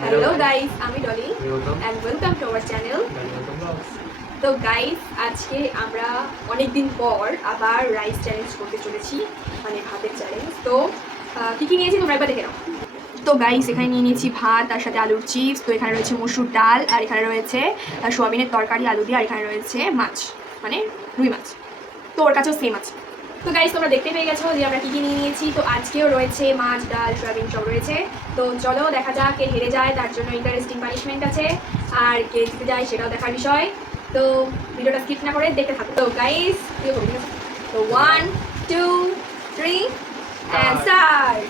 Hello guys, আমি Dolly and welcome to our channel. তো guys, আজকে আমরা অনেকদিন পর আবার রাইস চ্যালেঞ্জ করতে চলেছি, মানে ভাতের চ্যালেঞ্জ। তো কী কী নিয়েছি তোমরা একবার দেখে নাও। তো গাইস, এখানে নিয়ে নিয়েছি ভাত, তার সাথে আলুর চিপস, তো এখানে রয়েছে মসুর ডাল, আর এখানে রয়েছে সোয়াবিনের তরকারি আলু দিয়ে, আর এখানে রয়েছে মাছ, মানে রুই মাছ। তো ওর কাছেও সেম আছে। তো গাইস, তোমরা দেখতে পেয়ে গেছো যে আমরা কী কী নিয়ে নিয়েছি। তো আজকেও রয়েছে মাছ, ডাল, সয়াবিন সব রয়েছে। তো চলো দেখা যাক কে হেরে যায়, তার জন্য ইন্টারেস্টিং পানিশমেন্ট আছে, আর কে জিতে যায় সেটাও দেখার বিষয়। তো ভিডিওটা স্কিপ না করে দেখতে থাকো। তো গাইস, তো 1 2 3 and start.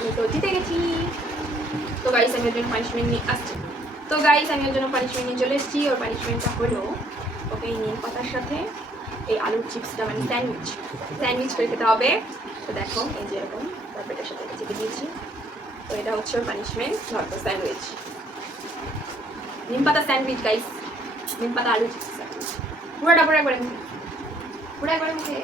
আমি তো জিতে গেছি। তো গাইস, আমি ওর জন্য পানিশমেন্ট নিয়ে আসছি। তো গাইস, আমি ওর জন্য পানিশমেন্ট নিয়ে চলে এসেছি। ওর পানিশমেন্টটা হলো ওকে এই নিম পাতার সাথে এই আলুর চিপসটা, মানে স্যান্ডউইচ করে খেতে হবে। তো দেখো, এই যে এরকম তারপর এটার সাথে চেপে দিয়েছি। তো এটা হচ্ছে ওর পানিশমেন্ট, ধরো স্যান্ডউইচ, নিম পাতা স্যান্ডউইচ গাইস, নিম পাতা আলু চিপস স্যান্ডউইচ। পুরোটা একবারে মুখে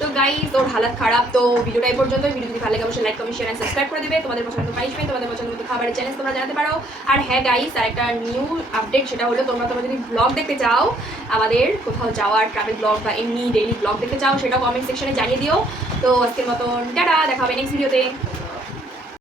তো গাইস, ওর হালাত খারাপ। তো ভিডিওটা এই পর্যন্ত। ভিডিও যদি ভালো লাগে অবশ্যই like, comment, share and subscribe করে দিবে। তোমাদের পছন্দ পানিশমেন্ট, তোমাদের পছন্দ মতো খাবারের চ্যালেঞ্জ তোমরা জানাতে পারো। আর হ্যাঁ গাইস, আর একটা নিউ আপডেট, সেটা হলো তোমরা যদি ব্লগ দেখতে চাও, আমাদের কোথাও যাওয়ার ট্রাভেল ব্লগ বা এমনি ডেইলি ব্লগ দেখতে চাও, সেটাও কমেন্ট সেকশনে জানিয়ে দিও। তো আজকের মতন টাটা, দেখা হবে নেক্সট ভিডিওতে।